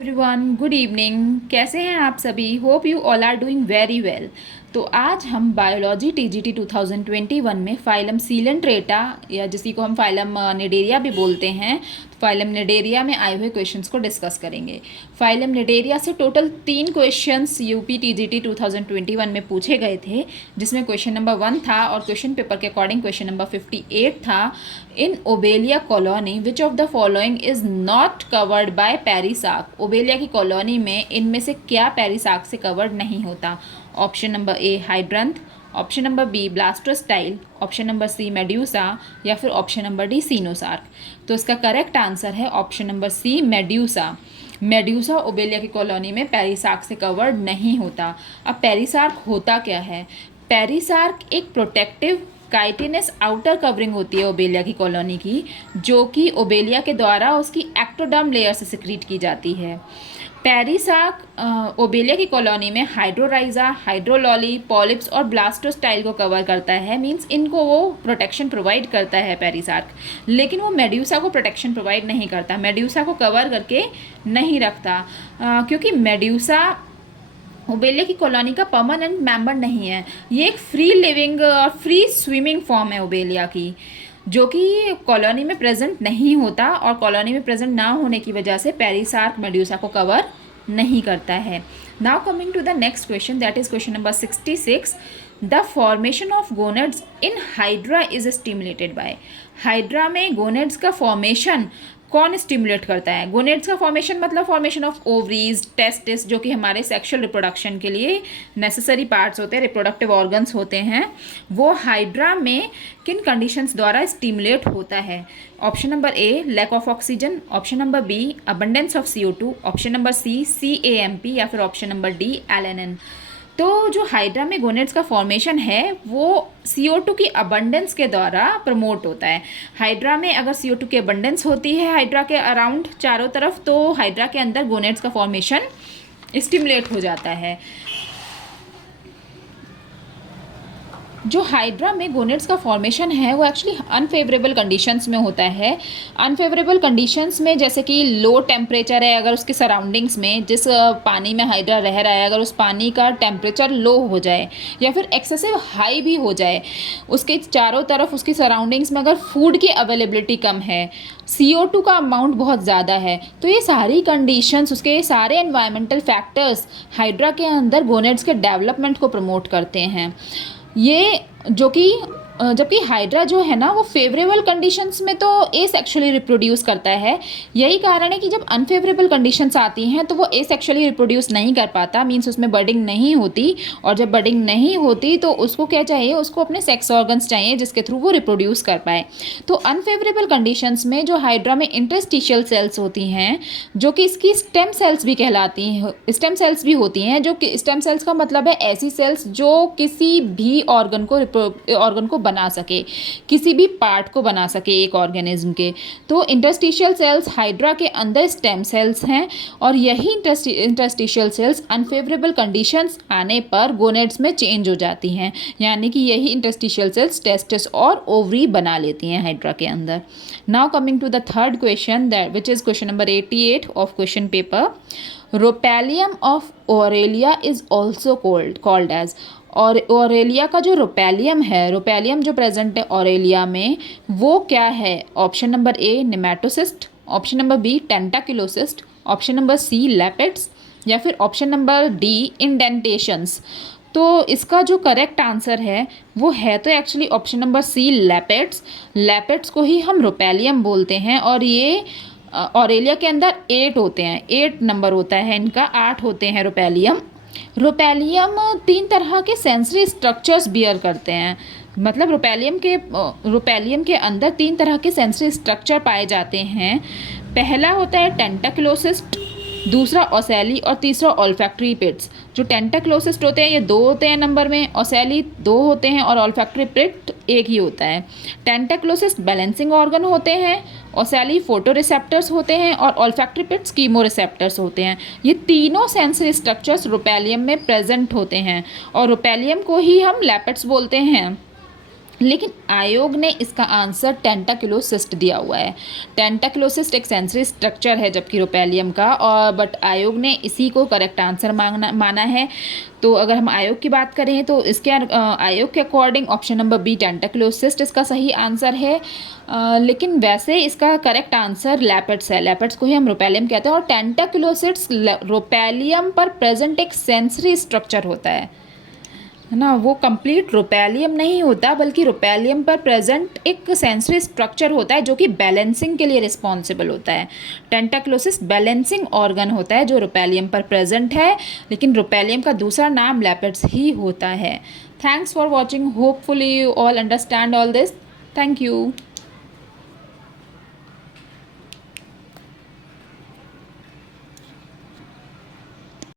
Everyone, good evening. कैसे हैं आप सभी? Hope you all are doing very well. तो आज हम बायोलॉजी टीजीटी 2021 में फाइलम सीलेंट्रेटा या जिसी को हम फाइलम निडेरिया भी बोलते हैं, तो फाइलम निडेरिया में आए हुए क्वेश्चंस को डिस्कस करेंगे। फाइलम निडेरिया से टोटल 3 क्वेश्चंस यूपी टीजीटी 2021 में पूछे गए थे, जिसमें क्वेश्चन नंबर 1 था और क्वेश्चन पेपर के अकॉर्डिंग क्वेश्चन नंबर 58 था। In Obelia colony which of the following is not covered by perisarc. Obelia की कॉलोनी में इनमें से क्या पेरिसाक से कवर्ड नहीं होता? Option number A hydranth, option number B blastostyle, option number C medusa या फिर ऑप्शन नंबर डी सीनोसार्क। तो इसका करेक्ट आंसर है option number C medusa. Medusa Obelia की कॉलोनी में पेरिसार्क से कवर्ड नहीं होता। अब पेरिसार्क होता क्या है? पेरिसार्क एक प्रोटेक्टिव काइटिनस आउटर कवरिंग होती है ओबेलिया की कॉलोनी की, जो कि ओबेलिया के द्वारा उसकी एक्टोडर्म लेयर से सिक्रीट की जाती है। पेरिसार्क ओबेलिया की कॉलोनी में हाइड्रोराइजा, हाइड्रोलॉली, पॉलिप्स और ब्लास्टोस्टाइल को कवर करता है। मींस इनको वो प्रोटेक्शन प्रोवाइड करता है पेरिसार्क, लेकिन वो मेड्यूसा को प्रोटेक्शन प्रोवाइड नहीं करता, मेड्यूसा को कवर करके नहीं रखता, क्योंकि मेड्यूसा ओबेलिया की कॉलोनी का परमानेंट मेंबर नहीं है। ये एक फ्री लिविंग और फ्री स्विमिंग फॉर्म है ओबेलिया की, जो कि कॉलोनी में प्रेजेंट नहीं होता, और कॉलोनी में प्रेजेंट ना होने की वजह से पेरिसार्क मेड्यूसा को कवर नहीं करता है। Now coming to the next question, that is question number 66। The formation of gonads in hydra is stimulated by. Hydra में गोनेड्स का फॉर्मेशन कौन स्टिमुलेट करता है? गोनेड्स का फॉर्मेशन मतलब फॉर्मेशन ऑफ ओवरीज, टेस्टिस, जो कि हमारे सेक्सुअल रिप्रोडक्शन के लिए नेसेसरी पार्ट्स होते हैं, रिप्रोडक्टिव ऑर्गन्स होते हैं, वो हाइड्रा में किन कंडीशंस द्वारा स्टिमुलेट होता है? Option number A lack of oxygen, option number B abundance of CO2, option number C CAMP या फिर ऑप्शन नंबर डी एलेनिन। तो जो हाइड्रा में गोनेड्स का फॉर्मेशन है वो CO2 की अबंडेंस के द्वारा प्रमोट होता है। हाइड्रा में अगर CO2 की अबंडेंस होती है हाइड्रा के अराउंड चारों तरफ, तो हाइड्रा के अंदर गोनेड्स का फॉर्मेशन स्टिमुलेट हो जाता है। जो हाइड्रा में गोनेड्स का फॉर्मेशन है वो एक्चुअली अनफेवरेबल कंडीशंस में होता है। अनफेवरेबल कंडीशंस में जैसे कि लो टेम्परेचर है, अगर उसके सराउंडिंग्स में जिस पानी में हाइड्रा रह रहा है अगर उस पानी का टेम्परेचर लो हो जाए या फिर एक्सेसिव हाई भी हो जाए, उसके चारों तरफ उसकी सराउंडिंग्स में अगर फूड की अवेलेबिलिटी कम है, CO2 का अमाउंट बहुत ज़्यादा है, तो ये सारी कंडीशंस, उसके सारे एनवायरमेंटल फैक्टर्स हाइड्रा के अंदर गोनेड्स के डेवलपमेंट को प्रमोट करते हैं। ये जो कि जबकि हाइड्रा जो है ना वो फेवरेबल कंडीशंस में तो एसेक्सुअली रिप्रोड्यूस करता है। यही कारण है कि जब अनफेवरेबल कंडीशंस आती हैं तो वो एसेक्सुअली रिप्रोड्यूस नहीं कर पाता, मींस उसमें बडिंग नहीं होती, और जब बडिंग नहीं होती तो उसको क्या चाहिए? उसको अपने सेक्स ऑर्गन्स चाहिए जिसके थ्रू वो रिप्रोड्यूस कर पाए। तो अनफेवरेबल कंडीशंस में जो हाइड्रा में इंटरस्टिशियल सेल्स होती हैं, जो कि इसकी स्टेम सेल्स भी कहलाती हैं, स्टेम सेल्स भी होती हैं, जो कि स्टेम सेल्स का मतलब है ऐसी सेल्स जो किसी भी ऑर्गन को बना सके, किसी भी पार्ट को बना सके एक ऑर्गेनिज्म के। तो इंटरस्टिशियल सेल्स हाइड्रा के अंदर स्टेम सेल्स हैं, और यही इंटरस्टिशियल सेल्स अनफेवरेबल कंडीशंस आने पर गोनेड्स में चेंज हो जाती हैं, यानी कि यही इंटरस्टिशियल सेल्स टेस्टिस और ओवरी बना लेती हैं हाइड्रा के अंदर। Now coming to the third question, that which is question number 88 of question paper. Rhopalium of Aurelia is also called as. और ओरेलिया का जो रोपैलियम है, रोपैलियम जो प्रेजेंट है ओरेलिया में, वो क्या है? Option number A nematocyst, option number B tentaculocyst, option number C lappets या फिर ऑप्शन नंबर डी इंडेंटेशंस। तो इसका जो करेक्ट आंसर है वो है तो एक्चुअली ऑप्शन नंबर सी लैपेट्स। लैपेट्स को ही हम रोपैलियम बोलते हैं, और ये ओरेलिया के अंदर 8 होते हैं, 8 नंबर होता है इनका, 8 होते हैं रोपैलियम। रोपैलियम 3 तरह के सेंसरी स्ट्रक्चर्स बियर करते हैं, मतलब रोपैलियम के अंदर 3 तरह के सेंसरी स्ट्रक्चर पाए जाते हैं। पहला होता है टेंटाक्लोसिस्ट, दूसरा ओसेली और तीसरा ऑल्फैक्टरी पिट्स। जो टेंटाक्लोसिस्ट होते हैं ये 2 होते हैं नंबर में, ओसेली 2 होते हैं और ऑल्फैक्टरी पिट 1 ही होता है। टेंटाक्लोसिस्ट बैलेंसिंग ऑर्गन होते हैं, ओसेली फोटो रिसेप्टर्स होते हैं और ऑल्फैक्टरी पिट्स कीमो रिसेप्टर्स होते हैं। ये तीनों सेंसरी स्ट्रक्चर्स रोपैलियम में प्रेजेंट होते हैं, और रोपैलियम को ही हम लैपेट्स बोलते हैं। लेकिन आयोग ने इसका आंसर टेंटाक्लोसिस्ट दिया हुआ है। टेंटाक्लोसिस्ट एक सेंसरी स्ट्रक्चर है जबकि रोपैलियम का, और बट आयोग ने इसी को करेक्ट आंसर माना है। तो अगर हम आयोग की बात करें तो इसके आयोग के अकॉर्डिंग ऑप्शन नंबर बी टेंटाक्लोसिस्ट इसका सही आंसर है। लेकिन वैसे इसका करेक्ट आंसर लैपिड्स है। लैपिड्स को ही हम रोपैलियम कहते हैं, और टेंटाक्लोसिस्ट रोपैलियम पर प्रेजेंट एक सेंसरी स्ट्रक्चर होता है ना। वो कंप्लीट रोपैलियम नहीं होता, बल्कि रोपैलियम पर प्रेजेंट एक सेंसरी स्ट्रक्चर होता है जो कि बैलेंसिंग के लिए रिस्पॉन्सिबल होता है। टेंटाक्लोसिस बैलेंसिंग ऑर्गन होता है जो रोपैलियम पर प्रेजेंट है, लेकिन रोपैलियम का दूसरा नाम लैपिड्स ही होता है। Thanks for watching, hopefully you all understand all this. Thank you.